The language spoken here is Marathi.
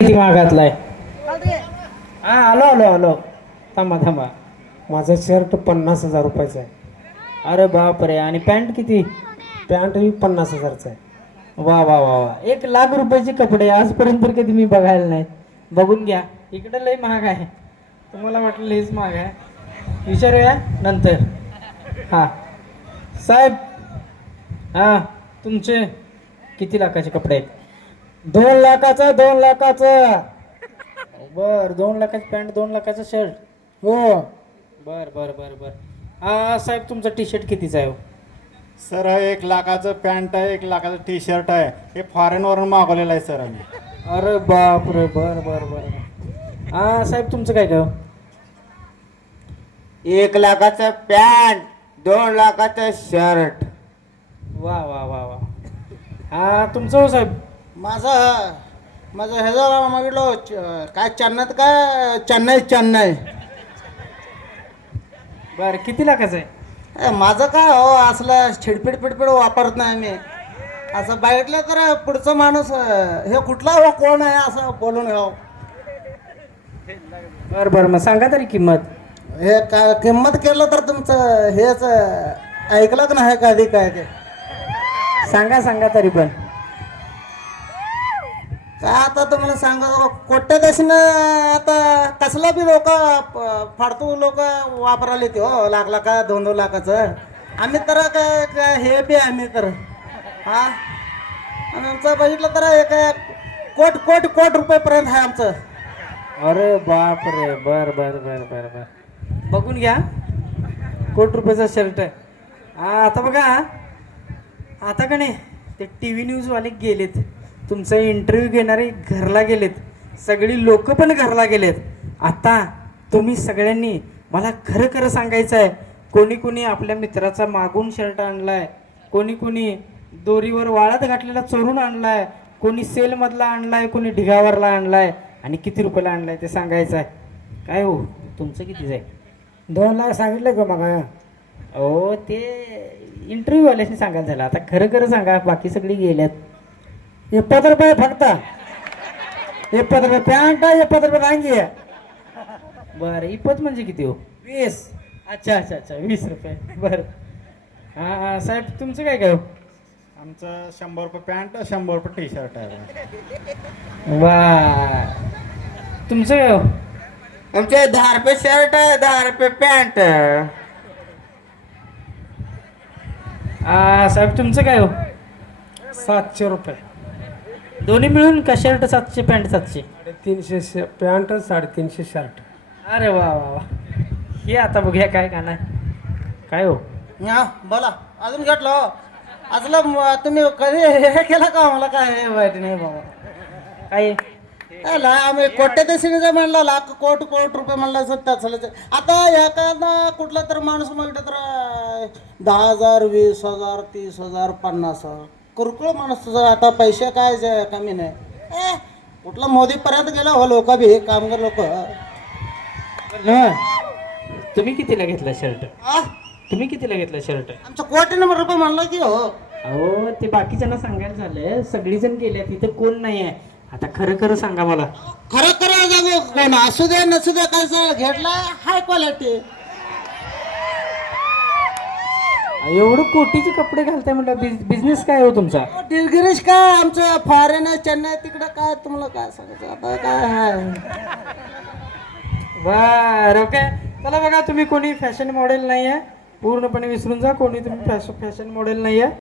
किती महागातलाय? हा आलो आलो आलो. थांबा थांबा. माझं शर्ट 50,000 रुपयाचं आहे. अरे बापरे. आणि पॅन्ट किती? पॅन्ट ही 50,000चं आहे. वा वा वा वा. 1,00,000 रुपयाचे कपडे आजपर्यंत तर कधी मी बघायला नाही. बघून घ्या. इकडे लय महाग आहे. तुम्हाला वाटलं लयच महाग आहे. विचारूया नंतर. हा साहेब, हा तुमचे किती लाखाचे कपडे आहेत? 2 लाखाचा 2 लाखाचा. बर 2 लाखाची पॅन्ट 2 लाखाचा शर्ट. हो बर बर बर बर. हा साहेब, तुमचा टी शर्ट कितीचा आहे हो? सर 1 लाखाचं पॅन्ट आहे, 1 लाखाचं टी शर्ट आहे. हे फॉरेनवरून मागवलेलं आहे सर आम्ही. अरे बापरे. बर बर बर. हा साहेब, तुमचं काय काय हो? 1 लाखाचं पॅन्ट, 2 लाखाचं शर्ट. वा वा वा वा. हा तुमचं हो साहेब? माझं ह्याचं मागितलं काय चेन्नई. बर किती लाखाचं आहे? माझं काय हो असलं छिडपिड वापरत नाही मी. असं बघितलं तर पुढचं माणूस हे कुठला हो कोण आहे असं बोलून घ्यावं. बर बर, मग सांगा तरी किंमत. हे काय किंमत केलं तर तुमचं हेच ऐकलं का नाही का आधी काय ते सांगा सांगा तरी पण. काय आता तुम्हाला सांगा कोट्या देशीनं आता कसला बी लोक फाडतू लोक वापरायला ते हो. लाख 2-2 लाखाचं. आम्ही तर काय हे बी आम्ही तर हा आमचं बघितलं तर एक कोट रुपयेपर्यंत आहे आमचं. अरे बापरे. बर बर बर बर बर. बघून घ्या. ₹1,00,00,000 शर्ट आहे. हा आता बघा. आता का नाही ते टी व्ही न्यूजवाले गेलेत. तुमचा इंटरव्ह्यू घेणारे घरला गेलेत. सगळी लोक पण घरला गेलेत. आता तुम्ही सगळ्यांनी मला खरं खरं सांगायचं आहे. कोणी आपल्या मित्राचा मागून शर्ट आणलाय, कोणी दोरीवर वाळत घातलेला चोरून आणलाय, कोणी सेलमधला आणलाय, कोणी ढिगावरला आणलाय, आणि किती रुपयाला आणलाय ते सांगायचं आहे. काय हो तुमचं कितीच आहे? 2 लाख सांगितलं का मग? अहो ते इंटरव्ह्यूवाल्याशी सांगायला झालं. आता खरं खरं सांगा, बाकी सगळी गेल्यात. 70 रुपये फक्त. 70 रुपये पॅन्ट आहे, 70 रुपये रांगी आहे. बरं 20 म्हणजे किती हो? 20. अच्छा 20 रुपये. बरं. हां साहेब, तुमचं काय काय हो? आमचं 100 रुपये पॅन्ट, 100 रुपये टी शर्ट आहे. वा. तुमचं काय हो? आमचे 10 रुपये शर्ट 10 रुपये पॅन्ट. साहेब तुमचं काय हो? 700 रुपये. दोन्ही मिळून का? Shirt 700, pant 700? 350 pant, 350 shirt. अरे वा वा वा. हे आता बघूया काय का नाही. काय हो? हा बोला. अजून घेतलं हो असलं तुम्ही कधी हे केलं का? मला काय वाईट नाही बाबा. काय आम्ही कोट्या देशीने म्हणलं लाख कोट रुपये म्हणलं सत्य. आता एखादा कुठला तर माणूस म्हणलं तर 10,000, 20,000, 30,000, 50,000 कुरकुळ माणूस तुझं. आता पैसे काय कमी नाही. कुठला मोदीपर्यंत गेला हो लोक बी हे कामगार लोक. तुम्ही कितीला घेतला शर्ट? तुम्ही कितीला घेतला शर्ट? आमचं कोटी नंबर रुपये म्हणलं की हो. अहो ते बाकीच्यांना सांगायला झालंय. सगळीजण गेल्या, तिथे कोण नाही आहे. आता खरं खरं सांगा मला. खरं कोण असू दे नसू दे काय घेतला हाय क्वालिटी. एवढं कोटीचे कपडे घालताय म्हटलं. बिझनेस काय हो तुमचा? गिरीश काय आमचं फॉरेन चेन्नई तिकडं काय तुम्हाला काय सांगायचं आता काय हाय. बरं ओके. चला बघा, तुम्ही कोणी फॅशन मॉडेल नाही आहे. पूर्णपणे विसरून जा. कोणी तुम्ही फॅशन मॉडेल नाही आहे.